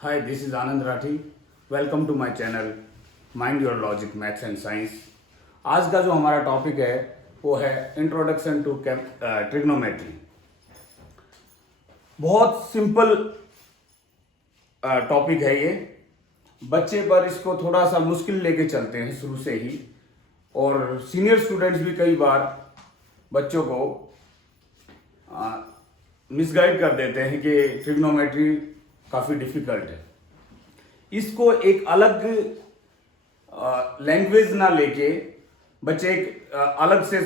Hi, this is Anand Rathi. Welcome to my channel mind your logic maths and science. आज का जो हमारा topic है वो है इंट्रोडक्शन टू ट्रिग्नोमेट्री। बहुत सिंपल टॉपिक है ये। बच्चे पर इसको थोड़ा सा मुश्किल लेके चलते हैं शुरू से ही, और सीनियर स्टूडेंट्स भी कई बार बच्चों को मिसगाइड कर देते हैं कि ट्रिग्नोमेट्री काफ़ी डिफिकल्ट है। इसको एक अलग लैंग्वेज ना लेके बच्चे एक अलग से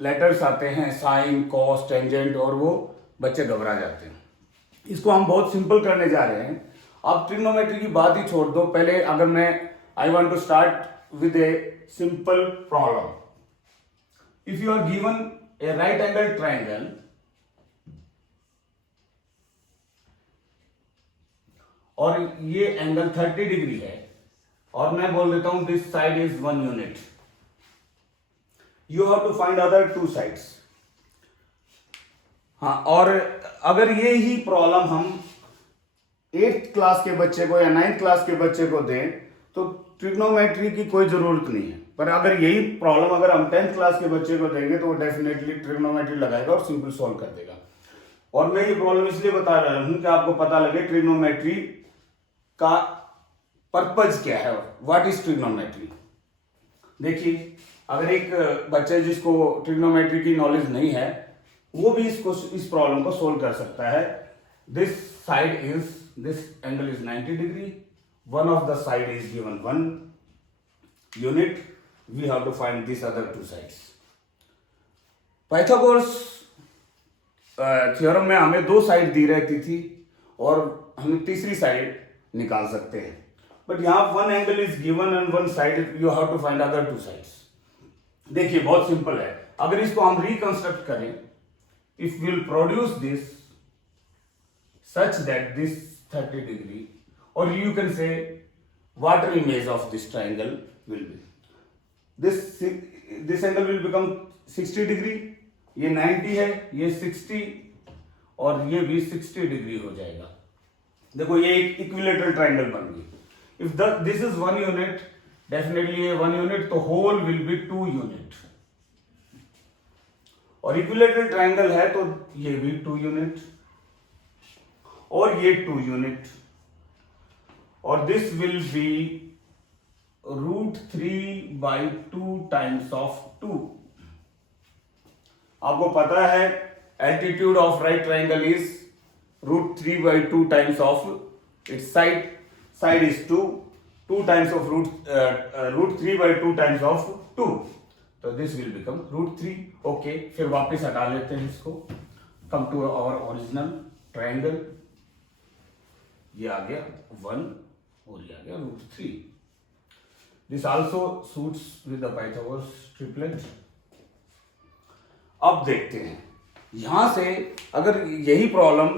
लेटर्स आते हैं, साइन, कॉस, टेंजेंट, और वो बच्चे घबरा जाते हैं। इसको हम बहुत सिंपल करने जा रहे हैं। आप ट्रिग्नोमेट्री की बात ही छोड़ दो। पहले अगर मैं I want to start with a simple problem. If you are given a right angle triangle और ये एंगल 30 डिग्री है, और मैं बोल देता हूं this side is 1 unit, you have to find other 2 sides. हाँ, और अगर ये ही प्रॉब्लम हम 8th क्लास के बच्चे को या 9th क्लास के बच्चे को दें तो ट्रिग्नोमेट्री की कोई जरूरत नहीं है। पर अगर यही प्रॉब्लम अगर हम 10th क्लास के बच्चे को देंगे तो वो डेफिनेटली ट्रिग्नोमेट्री लगाएगा और सिंपल सॉल्व कर देगा। और मैं ये प्रॉब्लम इसलिए बता रहा हूं कि आपको पता लगे ट्रिग्नोमेट्री का पर्पज क्या है, व्हाट इज ट्रिग्नोमेट्री। देखिए, अगर एक बच्चे जिसको ट्रिग्नोमेट्री की नॉलेज नहीं है वो भी इस प्रॉब्लम को सोल्व कर सकता है। This angle is 90 degree, one of the side is given 1 unit, we have to find this other 2 sides. Pythagoras theorem में हमें 2 साइड दी रहती थी और हम तीसरी साइड निकाल सकते हैं, बट यहां 1 angle is given and 1 side, you have to find other 2 sides. देखिए, बहुत सिंपल है। अगर इसको हम रिकंस्ट्रक्ट करें, if will produce this such that this 30 degree, और you can say water image of this triangle will be this angle will become 60 degree, ये 90 है, ये 60, और ये भी 60 डिग्री हो जाएगा। देखो, ये एक इक्विलेटरल ट्राइंगल बन गई। If this is 1 unit, definitely ये 1 यूनिट, तो होल विल बी 2 यूनिट, और इक्विलेटरल ट्राइंगल है तो ये भी 2 यूनिट और ये 2 यूनिट, और this will B √3/2 times of 2। आपको पता है altitude of right triangle is √3/2 times of its side is 2 times of √3/2 times of 2, तो this will become √3। ओके, फिर वापस हटा लेते हैं इसको। Come to our original triangle, ये आ गया 1 और ये आ गया √3। This also suits with the Pythagoras triplet. अब देखते हैं, यहां से अगर यही प्रॉब्लम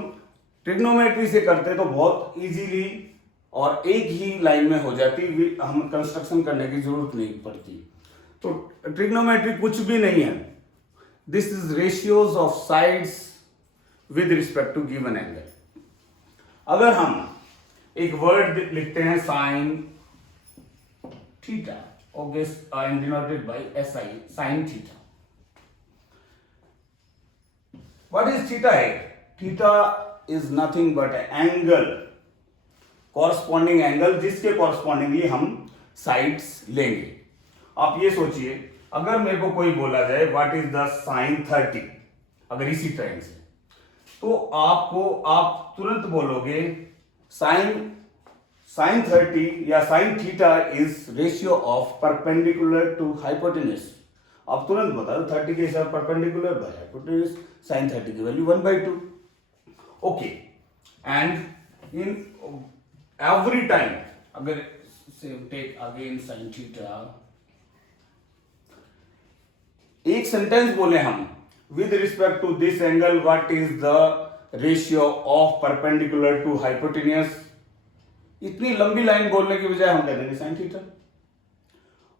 ट्रिग्नोमेट्री से करते तो बहुत इजीली और एक ही लाइन में हो जाती, हम कंस्ट्रक्शन करने की जरूरत नहीं पड़ती। तो ट्रिग्नोमेट्री कुछ भी नहीं है, this is ratios of sides with respect to given angle. अगर हम एक वर्ड लिखते हैं sine theta, and denoted by SI, sine theta. What is theta? Theta is nothing but angle, corresponding angle, जिसके कॉरस्पॉन्डिंगली हम साइड्स लेंगे। आप ये सोचिए, अगर मेरे को कोई बोला जाए व्हाट इज द साइन 30, अगर इसी टाइम से, तो आप तुरंत बोलोगे साइन 30 या sine theta is ratio of perpendicular to hypotenuse. आप तुरंत बता दो 30 के हिसाब परपेंडिकुलर बाय हाइपोटेन्यूज, साइन 30 की value 1/2। Okay, and in every time अगर टेक अगेन साइन थीटा, एक सेंटेंस बोले हम with respect to this angle what is the ratio of perpendicular to hypotenuse, इतनी लंबी लाइन बोलने की बजाय हम कह देंगे साइन थीटा।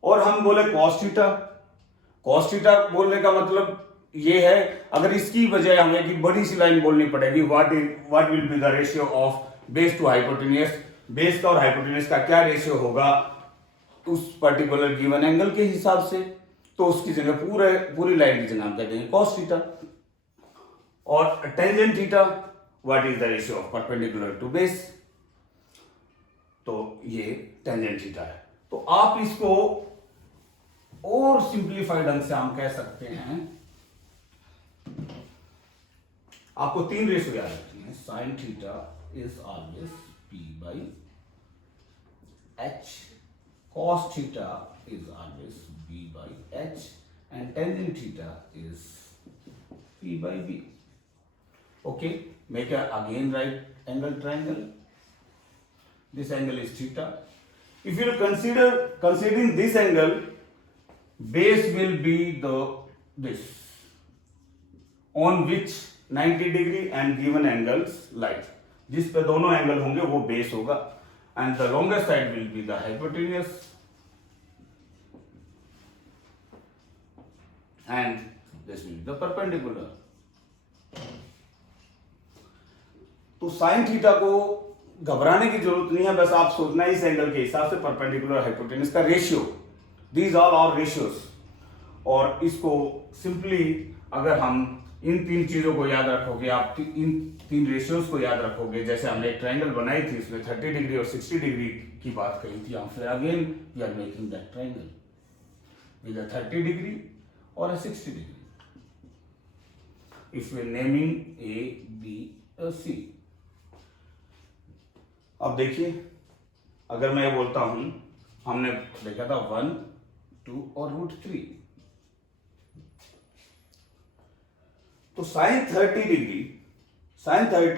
और हम बोले कॉस थीटा बोलने का मतलब ये है, अगर इसकी बजाय हमें की बड़ी सी लाइन बोलनी पड़ेगी, what will be the ratio of base to hypotenuse, base का और हाइपोटेनियस का क्या रेशियो होगा उस पर्टिकुलर गिवन एंगल के हिसाब से, तो उसकी जगह पूरी लाइन की जगह हम कह देंगे cos थीटा। और tangent theta, what is the ratio of perpendicular to base, तो ये टेंजेंट थीटा है। तो आप इसको और सिंप्लीफाइड ढंग से हम कह सकते हैं, आपको 3 रेशियो याद रखनी है। Sign theta is always P by H, cos theta is always B by H, and tangent theta is P by B. Okay, make again right angle triangle. This angle is theta. If you considering this angle, base will be this on which 90 degree and given angles lie. जिस पे दोनों angle होंगे वो base होगा, and the longer side will be the hypotenuse, and this will be the perpendicular. तो sine theta को घबराने की जरूरत नहीं है, बस आप सोचना इस एंगल के हिसाब से परपेंडिकुलर हाइपोटेन्यूज का ratio, these all are ratios. और इसको सिंपली अगर हम इन 3 चीजों को याद रखोगे, आप इन 3 रेशियोज को याद रखोगे, जैसे हमने एक ट्रायंगल बनाई थी उसमें 30 डिग्री और 60 डिग्री की बात कही थी, हम फिर again we are making that triangle with a 30 degree और a 60 degree, if we naming A, B, C। अब देखिए, अगर मैं ये बोलता हूं, हमने देखा था 1, 2 और √3, तो sine 30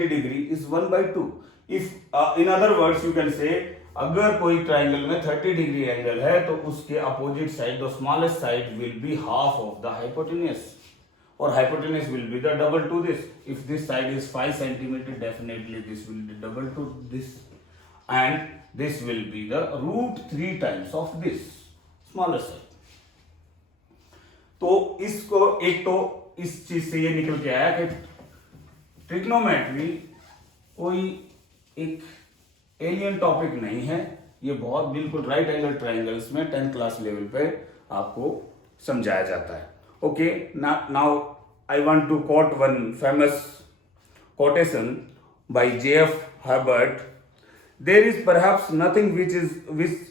degree is 1/2। If in other words you can say, अगर कोई ट्राइंगल में 30 डिग्री एंगल है तो उसके opposite side, the smallest side will be half of the hypotenuse, और hypotenuse will be the double to this. If this side is 5 centimetre, definitely this will be double to this, and this will be the √3 times of this smaller side. तो इसको एक तो इस चीज से ये निकल के आया कि ट्रिग्नोमेट्री कोई एक एलियन टॉपिक नहीं है, ये बहुत बिल्कुल राइट एंगल ट्रायंगल्स में 10th क्लास लेवल पे आपको समझाया जाता है। Okay, now I want to quote one famous quotation by J.F. Herbert. There is perhaps nothing which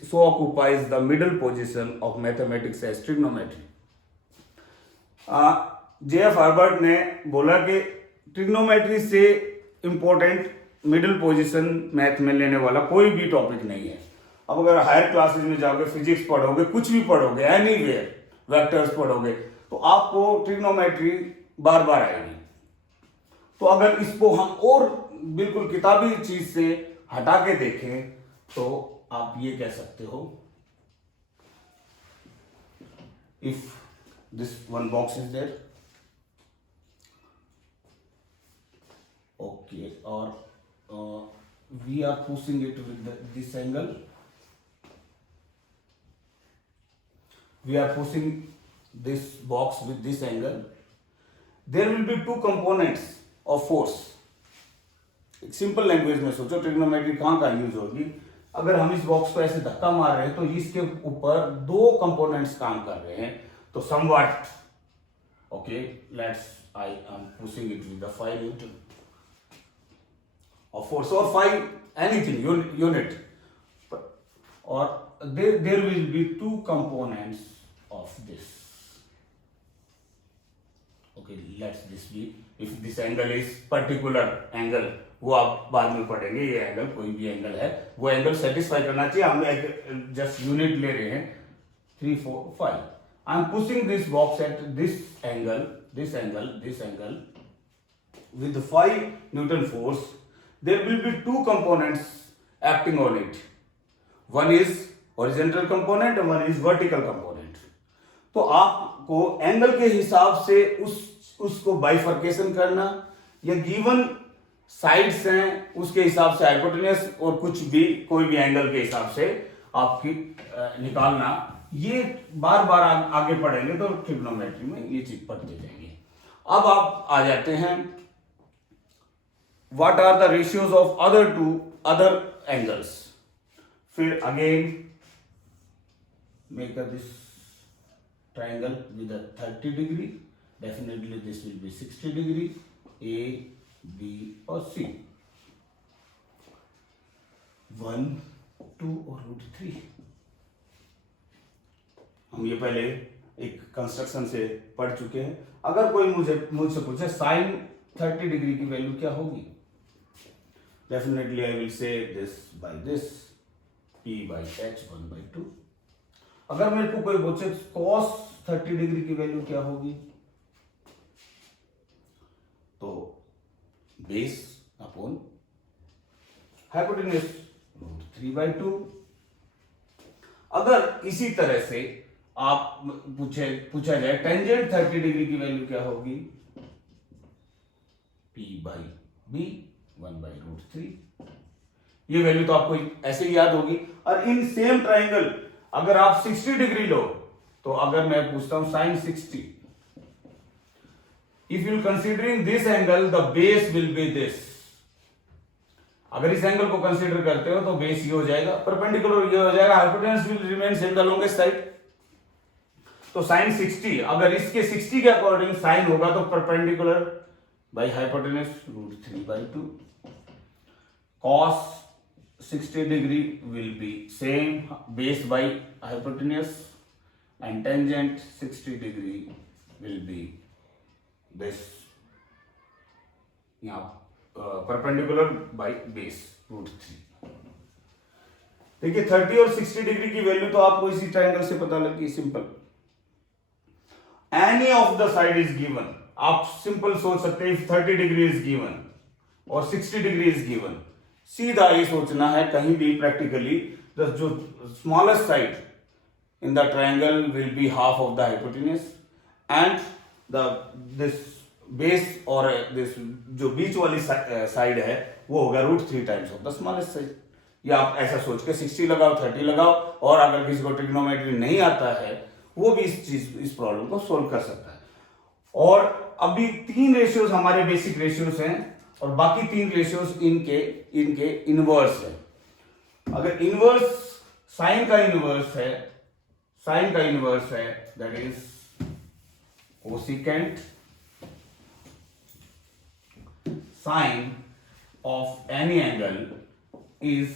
so occupies the middle position of mathematics as trigonometry. J.F. Herbert ने बोला कि trigonometry से important middle position math में लेने वाला कोई भी topic नहीं है। अब अगर हायर क्लासेस में जाओगे, फिजिक्स पढ़ोगे, कुछ भी पढ़ोगे, एनीवेयर वेक्टर्स पढ़ोगे, तो आपको ट्रिग्नोमेट्री बार बार आएगी। तो अगर इसको हम और बिल्कुल किताबी चीज से हटा के देखें तो आप ये कह सकते हो, if this one box is there, okay, or we are pushing it with this angle, we are pushing this box with this angle, there will be 2 components of force। एक सिंपल लैंग्वेज में सोचो, trigonometry कहाँ use होगी। अगर हम इस box को ऐसे धक्का मार रहे हैं तो इसके ऊपर 2 कंपोनेंट्स काम कर रहे हैं, तो somewhat okay, I am pushing it with the 5 Newton of force, or 5 anything unit, or there will be 2 components of this। okay, let's this be, if this angle is particular angle, वो आप बाद में पढ़ेंगे, ये angle कोई भी angle है, वो एंगल सेटिस्फाई करना चाहिए। हम जस्ट यूनिट ले रहे हैं 3, 4, 5। I am pushing this box at this angle with 5 Newton force. There will be 2 components acting on it. One is horizontal component and one is vertical component. तो आपको angle के हिसाब से उसको बाइफर्केशन करना, या गिवन साइड्स हैं उसके हिसाब से हाइपोटेन्यूज और कुछ भी कोई भी एंगल के हिसाब से आपकी निकालना, ये बार बार आगे पढ़ेंगे तो ट्रिग्नोमेट्री में ये चीज पढ़ते जाएंगे। अब आप आ जाते हैं, what are the ratios of other angles. फिर again make this triangle with a 30 degree, definitely this will be 60 degree, A, B or C, 1, 2 और √3। हम ये पहले एक कंस्ट्रक्शन से पढ़ चुके हैं। अगर कोई मुझसे पूछे साइन 30 डिग्री की वैल्यू क्या होगी, definitely I will say this by this, P by H 1/2। अगर मेरे को कोई पूछे cos 30 डिग्री की वैल्यू क्या होगी, तो बेस अपॉन हाइपोटेन्यूज √3/2। अगर इसी तरह से आप पूछा जाए टेंजेंट 30 डिग्री की वैल्यू क्या होगी, P/B 1/√3। ये वैल्यू तो आपको ऐसे ही याद होगी। और इन सेम ट्राइंगल अगर आप 60 डिग्री लो, तो अगर मैं पूछता हूं sine 60, if you considering this angle the base will be this. अगर इस एंगल को कंसीडर करते हो तो बेस ये हो जाएगा, परपेंडिकुलर ये हो जाएगा, hypotenuse will remain same the longest side. तो साइन 60 अगर इसके 60 के अकॉर्डिंग साइन होगा तो perpendicular by hypotenuse √3/2। Cos 60 degree will be same base by hypotenuse, and tangent 60 degree will be this, यहाँ perpendicular by base √3। देखिए 30 और 60 डिग्री की वैल्यू तो आपको इसी ट्रायंगल से पता लगी, simple. Any of the side is given, आप सिंपल सोच सकते हैं, 30 डिग्री इज गिवन और 60 डिग्री इज गिवन, सीधा ये सोचना है कहीं भी प्रैक्टिकली जो smallest side in the triangle will be half of the hypotenuse and this base और दिस जो बीच वाली साइड है वो होगा √3 times of the smallest side. या आप ऐसा सोच के 60 लगाओ, 30 लगाओ, और अगर किसी को ट्रिग्नोमेट्री नहीं आता है वो भी इस प्रॉब्लम को सोल्व कर सकता है। और अभी 3 रेशियोज हमारे बेसिक रेशियोज हैं और बाकी 3 रेशियोज इनके इनवर्स है। अगर इनवर्स साइन का इनवर्स है that is cosecant sine of any angle is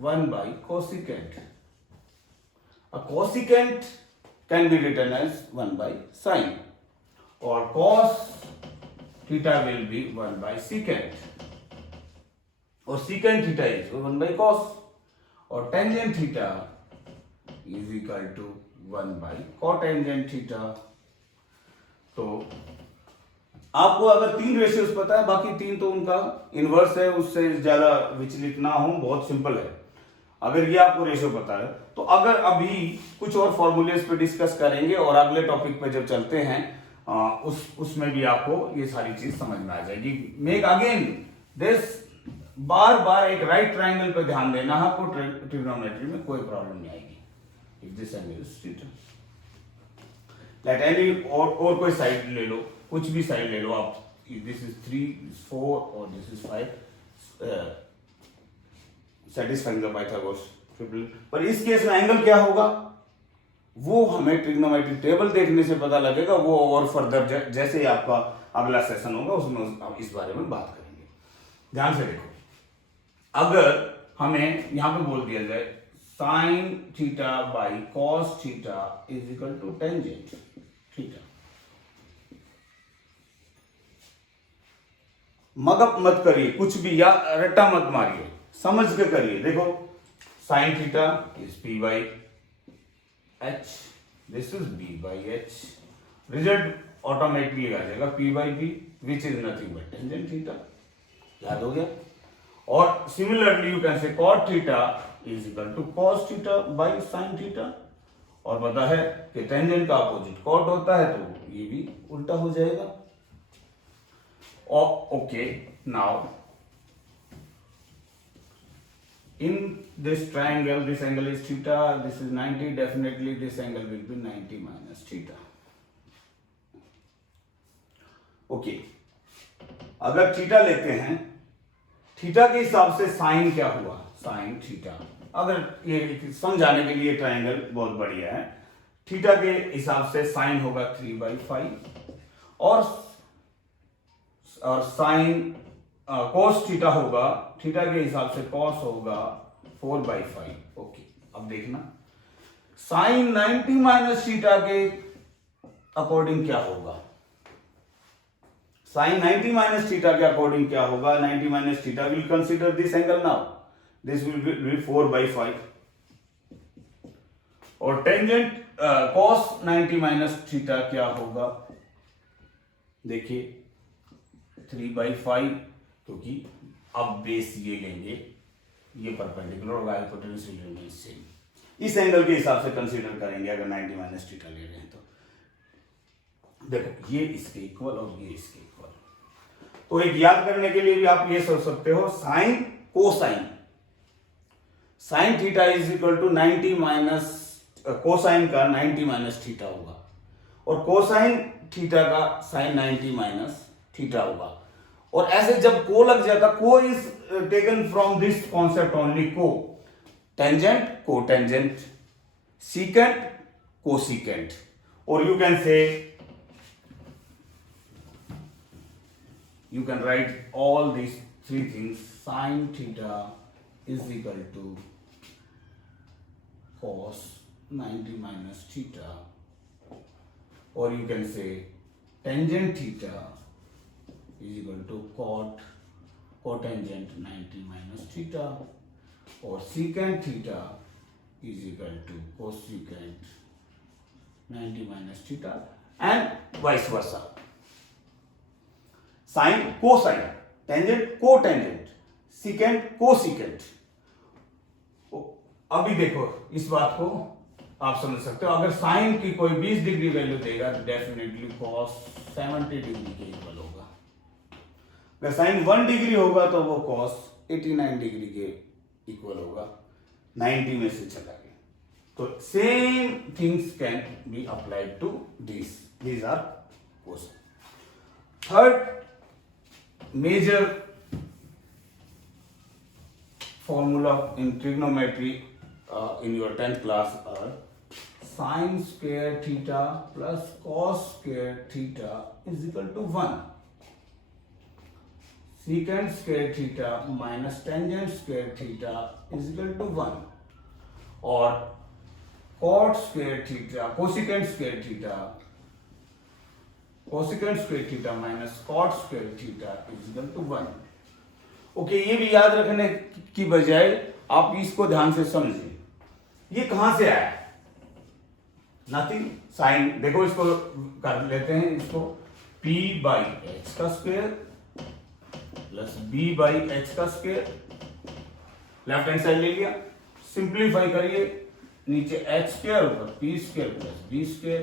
1/cosecant. A cosecant can be written as 1/sin, or cos theta will be 1/secant, or secant theta is 1/cos, or tangent theta is equal to 1/cotangent theta. तो आपको अगर 3 ratios पता है, बाकी 3 तो उनका inverse है, उससे ज्यादा विचलित ना हो, बहुत सिंपल है। अगर ये आपको रेशियो पता है तो अगर अभी कुछ और फॉर्मूलेस पे डिस्कस करेंगे और अगले टॉपिक पे जब चलते हैं उसमें भी आपको ये सारी चीज समझ में आ जाएगी। मेक अगेन दिस, बार बार एक राइट ट्राइंगल पे ध्यान देना, आपको ट्रिग्नोमेट्री में कोई प्रॉब्लम नहीं आएगी। If this angle is theta, let any और कोई साइड ले लो, कुछ भी साइड ले लो आप, दिस इज 3, 4 और this is 5, satisfying the Pythagoras triple. पर इस केस में एंगल क्या होगा वो हमें ट्रिग्नोमेट्री टेबल देखने से पता लगेगा, वो और फर्दर जैसे ही आपका अगला सेशन होगा उसमें हम इस बारे में बात करेंगे। ध्यान से देखो, अगर हमें यहां पे बोल दिया जाए sine theta by cos theta is equal to tangent theta, mug up मत करिए कुछ भी, या रट्टा मत मारिए, समझ के करिए। देखो sine theta is P/H, this is B/H, result automatically आ जाएगा P/B, which is nothing but tangent theta. याद हो गया? और similarly you can say cot theta is equal to cos theta by sine theta, और पता है कि टेंजेंट का अपोजिट cot होता है तो ये भी उल्टा हो जाएगा। Okay, now in this triangle, this angle is theta, this is 90, definitely this angle will be 90 minus theta. Okay, अगर थीटा लेते हैं, थीटा के हिसाब से साइन क्या हुआ, साइन थीटा, अगर ये समझाने के लिए ट्रायंगल बहुत बढ़िया है, थीटा के हिसाब से साइन होगा 3/5 और साइन कॉस थीटा होगा, थीटा के हिसाब से कॉस होगा 4/5। ओके, अब देखना साइन 90 माइनस थीटा के अकॉर्डिंग क्या होगा, साइन 90 माइनस थीटा के अकॉर्डिंग क्या होगा, 90 minus theta will consider this angle now, this will B 4/5 और टेंजेंट कॉस 90 माइनस थीटा क्या होगा, देखिए 3/5, क्योंकि अब बेस ये लेंगे, ये परपेंडिकुलर होगा, हाइपोटेन्यूज विल रिमेन सेम, इस एंगल के हिसाब से कंसीडर करेंगे अगर 90 माइनस थीटा ले रहे हैं तो। देखो ये इसके इक्वल और ये इसके इक्वल, तो एक याद करने के लिए भी आप ये सोच सकते हो, sine cosine, sine theta is equal to 90 minus cosine का 90 माइनस थीटा होगा और कोसाइन थीटा का साइन 90 माइनस थीटा होगा। और ऐसे जब को लग जाता, co is taken from this concept only, co tangent co tangent, secant co secant, और you can say, you can write all these three things, sin theta is equal to cos 90 minus theta, or you can say tangent theta is equal to cotangent 90 minus theta, or secant theta is equal to cosecant 90 minus theta, and vice versa. Sine cosine, tangent co tangent, secant co secant. अभी देखो इस बात को आप समझ सकते हो, अगर साइन की कोई 20 डिग्री वैल्यू देगा तो डेफिनेटली कॉस 70 डिग्री के इक्वल होगा, अगर साइन 1 डिग्री होगा तो वो कॉस 89 डिग्री के इक्वल होगा, 90 में से चला गया। तो same things can be applied to these are cos. Third major formula in trigonometry in your 10th class are sin square theta plus cos square theta is equal to 1, secant square theta minus tangent square theta is equal to 1, or cot square theta, cosecant square theta, cosecant square theta minus cot square theta is equal to 1। Okay, ये भी याद रखने की बजाय आप इसको ध्यान से समझिए, ये कहां से आया, नथिंग, साइन, देखो इसको कर लेते हैं, इसको p बाई एच का square plus b by H का स्क्वायर, लेफ्ट हैंड साइड ले लिया, सिंप्लीफाई करिए, नीचे एच स्क्वायर ऊपर p square plus b square,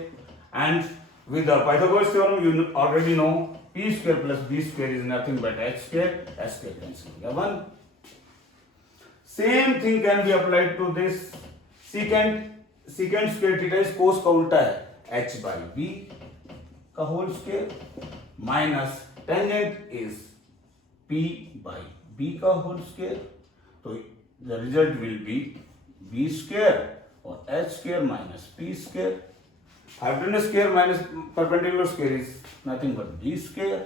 and with the Pythagoras theorem you already know p square plus b square is nothing but h square, h square cancel हो गया 1। Same thing can be applied to this secant square theta is cos का उल्टा है h by b का whole square minus tangent is p by b का whole square, तो the result will be b square और h square minus p square, hypotenuse square minus perpendicular square is nothing but b square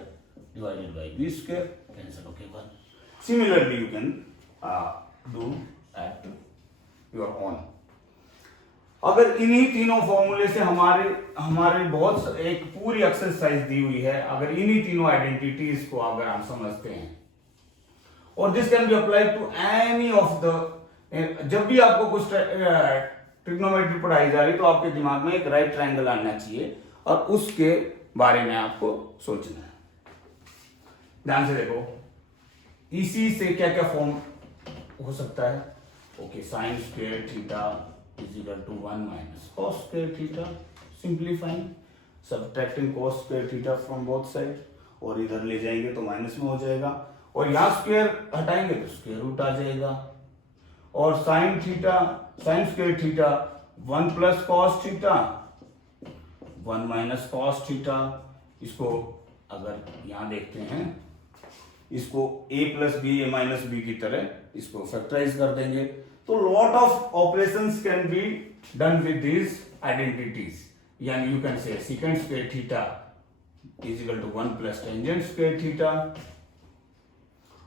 divided by b square, cancel, okay 1। Similarly you can do at your own। अगर इन्हीं तीनों फॉर्मूले से हमारे बहुत एक पूरी एक्सरसाइज दी हुई है, अगर इन्हीं तीनों आइडेंटिटीज को अगर हम समझते हैं, और this can be applied to any of the, जब भी आपको कुछ ट्रिग्नोमेट्री पढ़ाई जा रही तो आपके दिमाग में एक राइट ट्रायंगल आना चाहिए और उसके बारे में आपको सोचना है। ध्यान से देखो, इसी से क्या क्या फॉर्म हो सकता है, okay, sine square theta is equal to 1 minus cos square theta, simplifying, subtracting cos square theta from both side, और इधर ले जाएंगे तो माइनस में हो जाएगा, और यहां स्क्वायर हटाएंगे तो स्क्वायर रूट आ जाएगा, और sine square theta 1 plus cos theta 1 minus cos theta, इसको अगर यहाँ देखते हैं इसको a plus B A minus B की तरह इसको फैक्टराइज कर देंगे, तो lot of operations can be done with this identities, यानी you can say secant square theta is equal to 1 plus tangent square theta,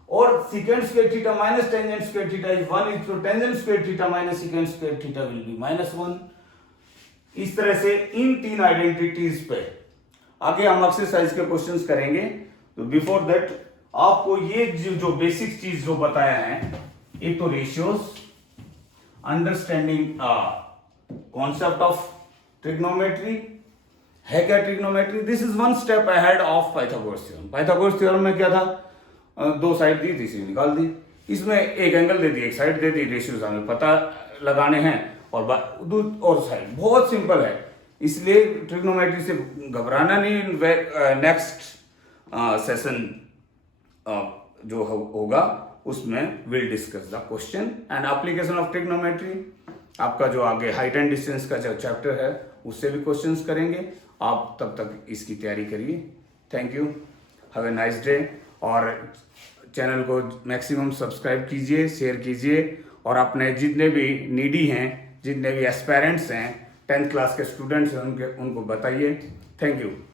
और secant square theta minus tangent square theta is 1 is to tangent square theta minus secant square theta will be -1। इस तरह से इन तीन identities पे आगे हम exercise के questions करेंगे। तो बिफोर दैट आपको ये जो बेसिक चीज जो बताया है, एक तो ratios, understanding concept of trigonometry है क्या trigonometry, this is one step ahead of Pythagoras theorem. Pythagoras theorem में क्या था, दो साइड दी, तीसरी निकाल दी, इसमें एक एंगल दे दी, एक साइड दे दी, रेशियोज हमें पता लगाने हैं और साइड बहुत सिंपल है, इसलिए ट्रिग्नोमेट्री से घबराना नहीं। नेक्स्ट सेशन जो होगा उसमें will discuss the question and application of trigonometry. आपका जो आगे हाइट एंड डिस्टेंस का जो चैप्टर है उससे भी क्वेश्चंस करेंगे, आप तब तक इसकी तैयारी करिए। Thank you, have a nice day, और चैनल को मैक्सिमम सब्सक्राइब कीजिए, शेयर कीजिए, और अपने जितने भी नीडी हैं, जितने भी एस्पायरेंट्स हैं, 10th क्लास के स्टूडेंट्स हैं, उनको बताइए। Thank you.